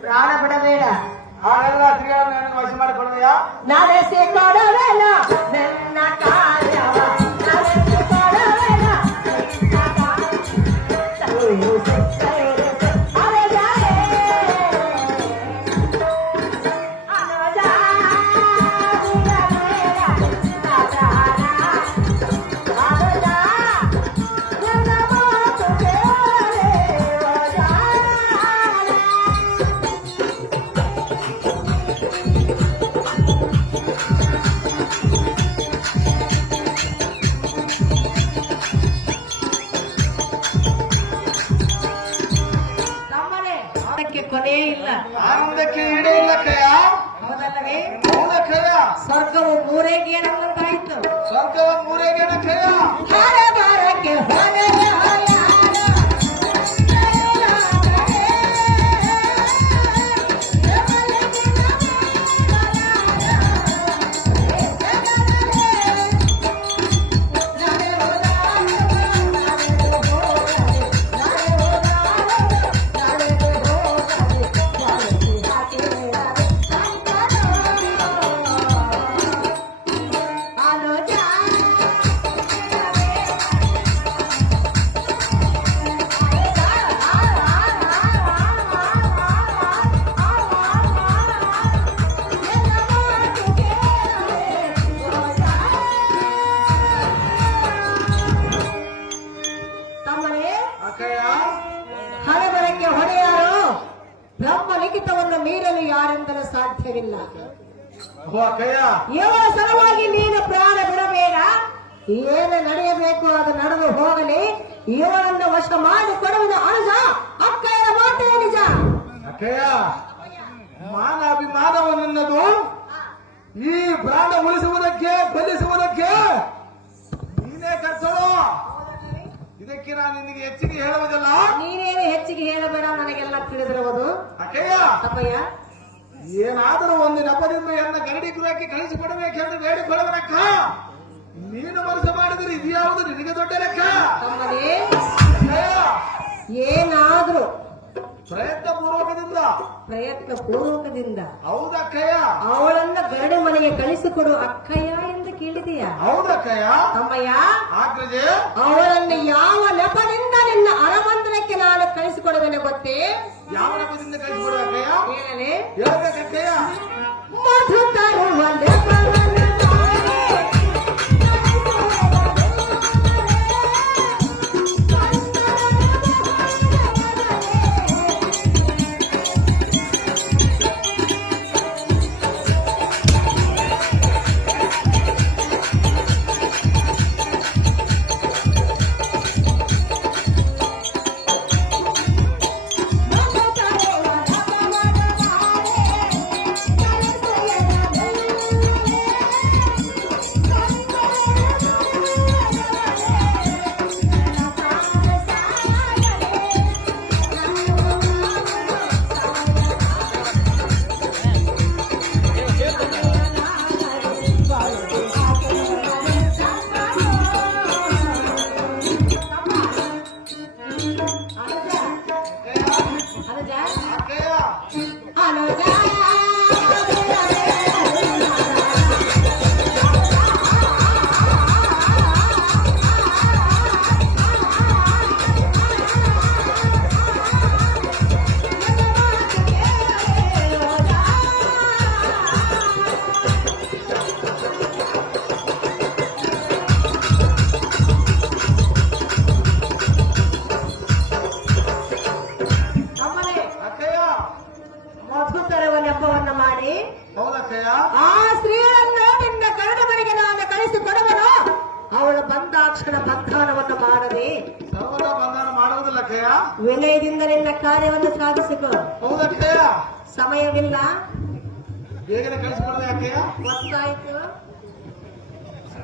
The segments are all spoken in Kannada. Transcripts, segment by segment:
ಪ್ರಾಣ ಬಿಡಬೇಡ ಹಾಳೆಲ್ಲ ಸ್ತ್ರೀಗಳನ್ನು ನನಗೆ ವಶ ಮಾಡಿಕೊಳ್ಳದೆಯಾ ನಡೆಸಿಕೊಡಬೇಡ ನನ್ನ ಇವರನ್ನು ಮಾಡಿ ಕೊಡುವುದು ಅನುಜ. ಅಕ್ಕಯ್ಯನ ಮಾತೇ ನಿಜ. ಅಕ್ಕಯ್ಯ ಮಾನ ಅಭಿಮಾನವನ್ನದು ಈ ಪ್ರಾಣ ಉಳಿಸುವುದಕ್ಕೆ ಬಲಿಸುವುದಕ್ಕೆ ನೀನೇ ಕರ್ತಳು. ಇದಕ್ಕೆ ನಾನು ನಿನಗೆ ಹೆಚ್ಚಿಗೆ ಹೇಳುವುದಿಲ್ಲ? ನೀನೇನು ಹೆಚ್ಚಿಗೆ ಹೇಳಬೇಡ ನನಗೆಲ್ಲ ತಿಳಿದಿರುವುದು. ಅಕ್ಕಯ್ಯ ಅಪ್ಪಯ್ಯ ಏನಾದರೂ ಒಂದು ನೆಪದಿಂದ ಎನ್ನ ಗರಡಿ ಗೃಹಕ್ಕೆ ಕಳಿಸಿಕೊಡಬೇಕೆಂದು ಬೇಡಿಕೊಳ್ಳವನಕ್ಕ ನೀನು ಮನಸ್ಸು ಮಾಡಿದ್ರೆ ಇದ್ಯಾವುದು ನಿನಗೆ ದೊಡ್ಡ ಲೆಕ್ಕ. ಪ್ರಯತ್ನ ಪೂರ್ವಕದಿಂದ. ಪ್ರಯತ್ನ ಪೂರ್ವಕದಿಂದ. ಹೌದಕ್ಕಯ್ಯ ಅವಳನ್ನ ಗರಡು ಮನೆಗೆ ಕಳಿಸಿಕೊಡು ಅಕ್ಕಯ್ಯ ಎಂದು ಕೇಳಿದೆಯಾ. ಹೌದಕ್ಕಯ್ಯ ಅಮ್ಮಯ್ಯ ಆಗ್ರಜೆ? ಅವಳನ್ನ ಯಾವ ನೆಪದಿಂದ ನಿನ್ನ ಅರಮಂದಿರಕ್ಕೆ ನಾನು ಕಳಿಸಿಕೊಡುವೆನೆ ಗೊತ್ತೇ? ಯಾವ ನೆಪದಿಂದ ಕಳಿಸಿಕೊಡುವ ಅಕ್ಕಯ್ಯ? ಹೇಳ್ಬೇಕಕ್ಕಯ್ಯ ಮಧು ತರುವ ನೆಪವನ್ನು ಅವಳು ಬಂದಾಕ್ಷಣ ಬಂಧನವನ್ನು ಮಾಡದೆ ಸರ್ವದಾ ಬಂಧನ ಮಾಡುವುದಿಲ್ಲ ಅಕ್ಕಯ್ಯ ವಿನಯದಿಂದ ನಿನ್ನ ಕಾರ್ಯವನ್ನು ಸಾಧಿಸಿಕೊ. ಹೌದಕ್ಕಯ್ಯ ಸಮಯವಿಲ್ಲ. ಬೇಗನೆ ಕಳಿಸ್ಕೊಡದೆ ಅಕ್ಕಯ್ಯ ಗೊತ್ತಾಯ್ತು.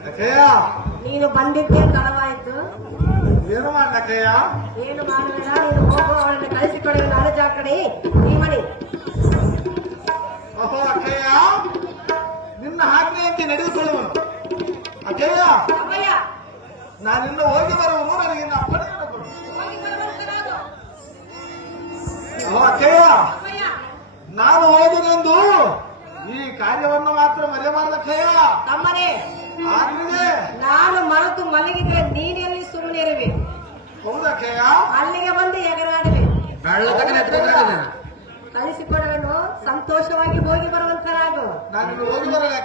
ಅಕ್ಕಯ್ಯ ನೀನು ಬಂದಿದ್ದೇ ತಡವಾಯ್ತು ಏನು ಮಾಡಕ್ಕಯ್ಯ ಏನು ಮಾಡಬೇಡ ನೀನು ಹೋಗು ಅವಳನ್ನು ಕಳಿಸಿಕೊಡುವ ಅನುಜ ಕಡೆ ಈ ಮನೆ ಓಹೋ ಅಕ್ಕಯ್ಯ ನಿನ್ನ ಹಾಗೆ ನಡೆದುಕೊಳ್ಳುವ ಅಕ್ಕಯ್ಯ ನಾನಿನ್ನು ಹೋಗಿ ಬರುವನು ನನಗೆ ಅಕ್ಕಯ್ಯ ನಾನು ಹೋದನೆಂದು ಈ ಕಾರ್ಯವನ್ನು ಮಾತ್ರ ಮರೆಯಬಾರದಕ್ಕಯ್ಯ ತಮ್ಮನೇ ಆಗ್ಲಿದೆ. ನಾನು ಮರೆತು ಮಲಗಿದ್ರೆ ನೀನೆಲ್ಲಿ ಸುಮ್ಮನೆ ಇರುವೆ ಹೌದಕ್ಕಯ್ಯ ಅಲ್ಲಿಗೆ ಬಂದು ಎಗರಾಡುವೆ ಕಳಿಸಿಕೊಡುವೆನು ಸಂತೋಷವಾಗಿ ಹೋಗಿ ಬರುವಂತರಾಗು. ನಾನು ಹೋಗಿ ಬರಲ್ಲ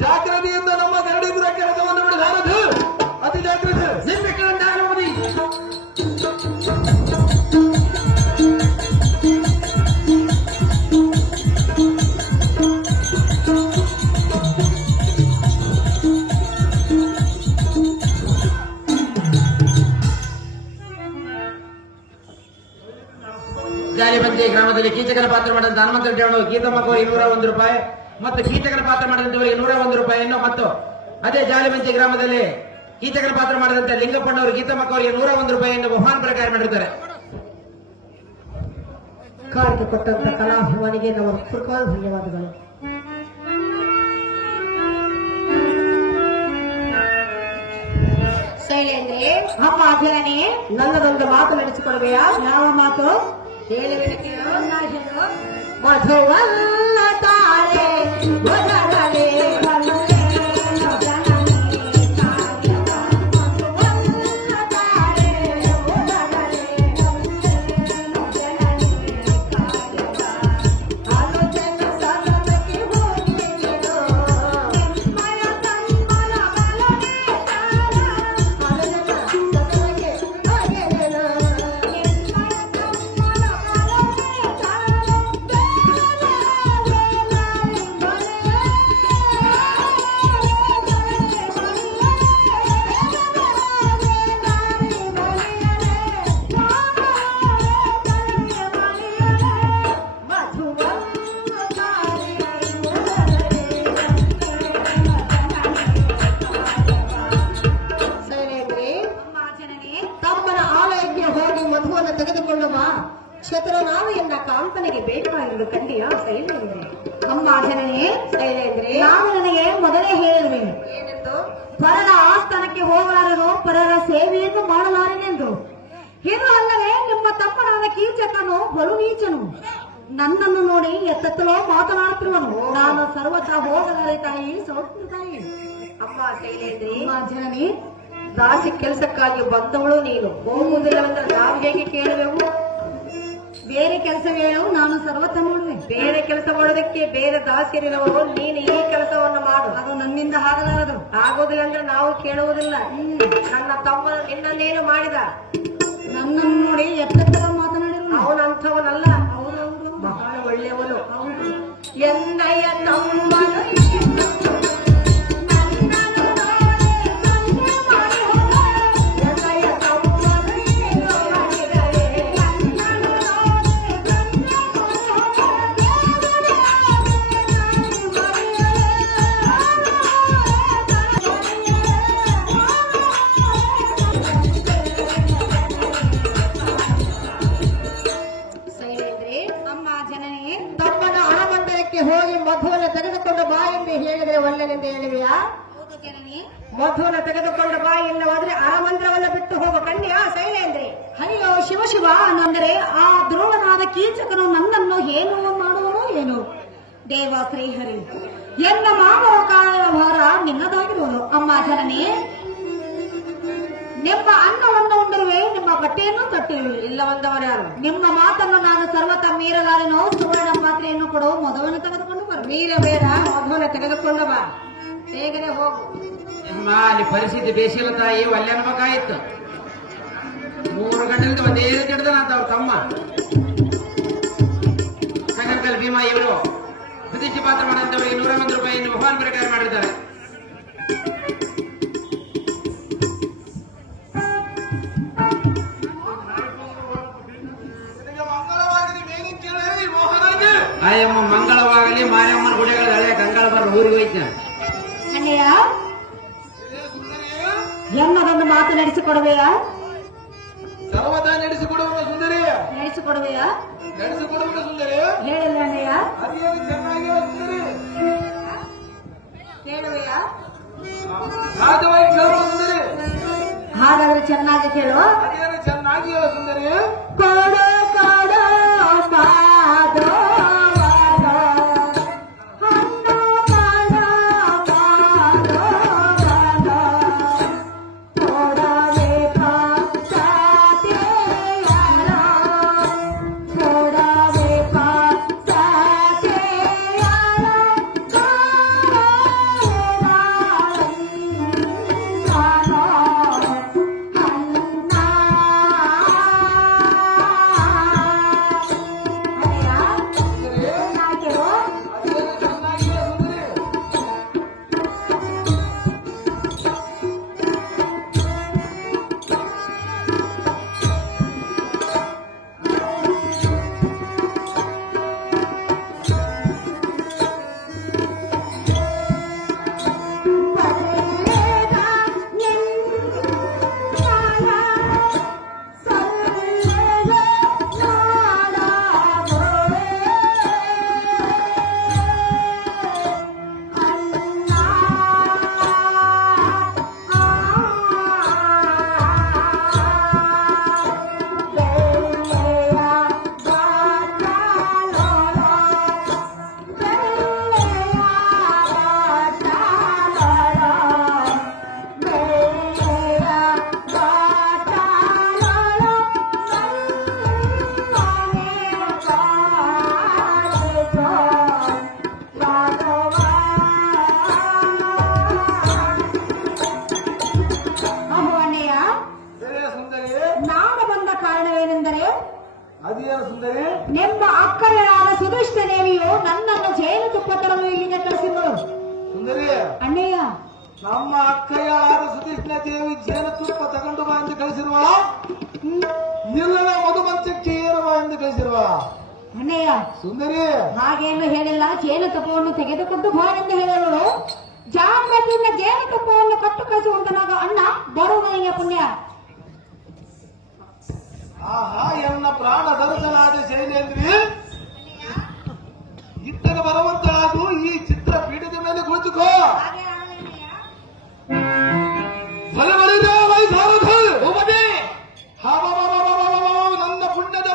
ಜಾಗ್ರತೆಯಿಂದ ನಮ್ಮ ಗರಡಿಗುರ ಕೆಲಸವನ್ನು ಬಿಡಿ ಸಾರಥಿ ಅತಿ ಜಾಗ್ರತೆ. ಜಾಲಿಬಂಜೆ ಗ್ರಾಮದಲ್ಲಿ ಕೀಚಕನ ಪಾತ್ರ ಮಾಡಿದ ಹನುಮಂತ ಗೀತಮ್ಮ ಕೋರಿ ಒಂದು ರೂಪಾಯಿ. ಮತ್ತು ಗೀತೆಗಳ ಪಾತ್ರ ಮಾಡಿದಂತವರಿಗೆ ನೂರ ಒಂದು ರೂಪಾಯಿಯನ್ನು ಮತ್ತು ಅದೇ ಜಾಲಿಮಂಚಿ ಗ್ರಾಮದಲ್ಲಿ ಗೀತೆಗಳ ಪಾತ್ರ ಮಾಡಿದಂತ ಲಿಂಗಪ್ಪನವರು ಗೀತಮ್ಮಕ್ಕ ಅವರಿಗೆ ನೂರ ಒಂದು ರೂಪಾಯಿಯನ್ನು ಬಹುಮಾನ ಪ್ರಕಾರ ಮಾಡಿರ್ತಾರೆ ಕಾರಿಗೆ ಕೊಟ್ಟಂತ ಕಲಾಭಿಮಾನಿಗೆ ನಮ್ಮ ಕೃಪಾ ಧನ್ಯವಾದಗಳು. ಶೈಲೇಂದ್ರೆ ಅಮ್ಮ ಅಭಿರಾಣಿ ನನ್ನದೊಂದು ಮಾತು ನಡೆಸಿಕೊಡುವೆಯಾ ಯಾವ ಮಾತು? ಹೇಳು ಮಧುವಲ್ಲ ಅಮ್ಮ ಜನನಿ ನಾನು ನನಗೆ ಮೊದಲೇ ಹೇಳಿರುವೆ. ಪರರ ಆಸ್ಥಾನಕ್ಕೆ ಹೋಗಲಾರನು ಪರರ ಸೇವೆಯನ್ನು ಮಾಡಲಾರನೆಂದು. ಇದು ಅಲ್ಲವೇ ನಿಮ್ಮ ತಮ್ಮನಾದ ಕೀಚಕನು ಬಲು ನೀಚನು ನನ್ನನ್ನು ನೋಡಿ ಎತ್ತತ್ತಲೋ ಮಾತನಾಡುತ್ತಿರುವನು. ನಾನು ಸರ್ವತ್ರ ಹೋಗಲಾರೆ ತಾಯಿ ಸೌಖ್ಯ ತಾಯಿ. ಅಮ್ಮ ಶೈಲೇಂದ್ರಿ ಜನನಿ ದಾಸಿ ಕೆಲಸಕ್ಕಾಗಿ ಬಂದವಳು ನೀನು. ಹೋಗುವುದಿಲ್ಲವೆಂದ್ರೆ ನಾವು ಹೇಗೆ ಕೇಳುವೆವು? ಬೇರೆ ಕೆಲಸ ಹೇಳು ನಾನು ಸರ್ವತ್ತ ಮಾಡುವೆ. ಬೇರೆ ಕೆಲಸ ಮಾಡೋದಕ್ಕೆ ಬೇರೆ ದಾಸಿಯರಿರುವವರು ನೀನು ಈ ಕೆಲಸವನ್ನು ಮಾಡು. ಅದು ನನ್ನಿಂದ ಆಗಲಾರದು. ಆಗೋದಿಲ್ಲ ಅಂದ್ರೆ ನಾವು ಕೇಳುವುದಿಲ್ಲ. ನನ್ನ ತಮ್ಮ ನಿನ್ನನ್ನೇನು ಮಾಡಿದ? ನನ್ನನ್ನು ನೋಡಿ ಎತ್ತರ ಮಾತನಾಡಿರು ಅವನಂಥವನಲ್ಲ ಬಹಳ ಒಳ್ಳೆಯವನು. ಎಂದಯ್ಯ ತಮ್ಮನು. ದೇವ ಶ್ರೀಹರಿ ಎನ್ನ ಮಾನವ ಕಾಲದ ಭಾರ ನಿನ್ನದಾಗಿರುವುದು ಅಮ್ಮ ಜನನಿ ನಿಮ್ಮ ಅನ್ನವನ್ನು ಉಂಡಿರುವೆ ನಿಮ್ಮ ಬಟ್ಟೆಯನ್ನು ತಟ್ಟಿರುವೆ ಇಲ್ಲ ಒಂದವರು ಯಾರು ನಿಮ್ಮ ಮಾತನ್ನು ನಾನು ಸರ್ವತ ಮೀರಲಾರೆನೋ ಸುವರ್ಣ ಪಾತ್ರೆಯನ್ನು ಕೊಡು ಮಧುವನ್ನು ತೆಗೆದುಕೊಂಡು ಬರು. ಮೀರ ಬೇಡ ಮಧುವನ್ನು ತೆಗೆದುಕೊಂಡು ಬಾ. ಬೇಗನೆ ಹೋಗು. ಅಮ್ಮ ಅಲ್ಲಿ ಪರಿಸ್ಥಿತಿ ಬೇಸಿಲ್ಲ ತಾಯಿ ಒಲ್ಲೆ ಅನ್ಬೇಕಾಗಿತ್ತು ಮೂರು ಗಂಟೆಲಿಂದ ಒಂದೇ ಅವ್ರ ತಮ್ಮ. ಸಂಗಂಕಲ್ ಭೀಮಾ ಇವರು ಪ್ರತಿಷ್ಠೆ ಪಾತ್ರ ಮಾಡಿದಂತವರಿಗೆ ನೂರ ಒಂದು ರೂಪಾಯಿಯನ್ನು ಬಹುಮಾನ ಪ್ರಕಾರ ಮಾಡಿದ್ದಾರೆ. ಆಯಮ್ಮ ಮಂಗಳವಾಗಲಿ ಮಾರಿಯಮ್ಮನ ಗುಡಿಗಳ ಹಳೆಯ ಗಂಗಾಳ ಬರ ಊರಿಗೆ ಹೋಯ್ತ ಎನ್ನದೊಂದು ಮಾತು ನಡೆಸಿಕೊಡುವೆಯಾ? ಸರ್ವದಾ ನಡೆಸಿಕೊಡುವನು ಹೇಳುವೆಯಾ ರಾಜವಾಗಿ ಕೇಳುವ ಸುಂದರಿ ಹಾಗಾದ್ರೆ ಚೆನ್ನಾಗಿ ಕೇಳು ಅದೇನು ಚೆನ್ನಾಗಿ ಹೇಳ ಸುಂದರಿ ಕೊಡು ಕೊಡು ಪಾದೋ ಸುಂದರಿ? ನಿಮ್ಮ ಅಕ್ಕರೆಯಾದ ಸುದೃಷ್ಟ ದೇವಿಯು ನನ್ನನ್ನು ಜೇನು ತುಪ್ಪ ತರಲು ಇಲ್ಲಿಗೆ ಕಳಿಸಿದರು ಸುಂದರಿ ಅಣ್ಣಯ್ಯ. ನಮ್ಮ ಅಕ್ಕಯ್ಯ ಸುದೀಷ್ಣ ದೇವಿ ಜೇನುತುಪ್ಪ ತಗೊಂಡು ಬಾ ಎಂದು ಕಳಿಸಿರುವ. ಇಲ್ಲವೇ ಮಧುಮಂಚಕ್ಕೆ ಏರುವ ಎಂದು ಕಳಿಸಿರುವ. ಅಣ್ಣಯ್ಯ. ಸುಂದರಿ. ಹಾಗೇನು ಹೇಳಿಲ್ಲ. ಜೇನು ತುಪ್ಪವನ್ನು ತೆಗೆದುಕೊಂಡು ಬಾ ಎಂದು ಹೇಳಿದಳು ಜಾಗ್ರತೆಯಿಂದ ಜೇನು ತುಪ್ಪವನ್ನು ಕಟ್ಟು ಕಳಿಸುವಂತನಾಗ ಅಣ್ಣ ಬರುವ ಪುಣ್ಯ ಆಹಾ ಎನ್ನ ಪ್ರಾಣ ದರ್ಶನಾದ ಶೈಲೇಂದ್ರಿ ಇತ್ತಗ ಬರುವಂತಹದ್ದು ಈ ಚಿತ್ರ ಪೀಠದ ಮೇಲೆ ಕುಳಿತುಕೋ. ನನ್ನ ಪುಣ್ಯದ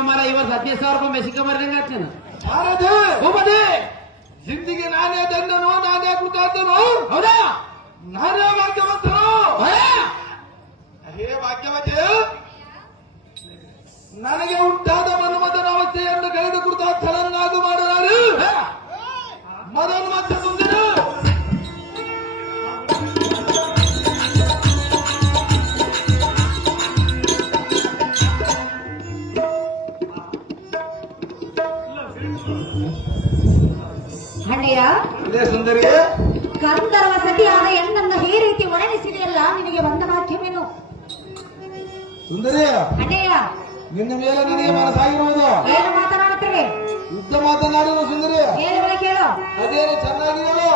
ಮರ ಇವತ್ತು ಹದಿನೈದು ಸಾವಿರ ಮೆಸಿಕ ಮರ್ದಂಗ ಜಿಂದಿಗೆ ನಾನೇ ದಂಡನು ನಾನೇ ಕೃತಾರ್ಥನು ಹೌದಾ ನಾನೇ ಭಾಗ್ಯವಂತನು ನಿನಗೆ ಬಂದ ವಾಕ್ಯವೇನು ಸುಂದರಿ ಅಣ್ಣಯ್ಯ ನಿನ್ನ ಮೇಲೆ ನನಗೆ ಮನಸ್ಸಾಗಿರುವುದು ಏನು ಮಾತನಾಡುತ್ತೀರಿ ಯುದ್ಧ ಮಾತನಾಡಿರುವ ಸುಂದರಿ ಏನು ಕೇಳು ಅದೇನು ಚೆನ್ನಾಗಿ ಹೇಳು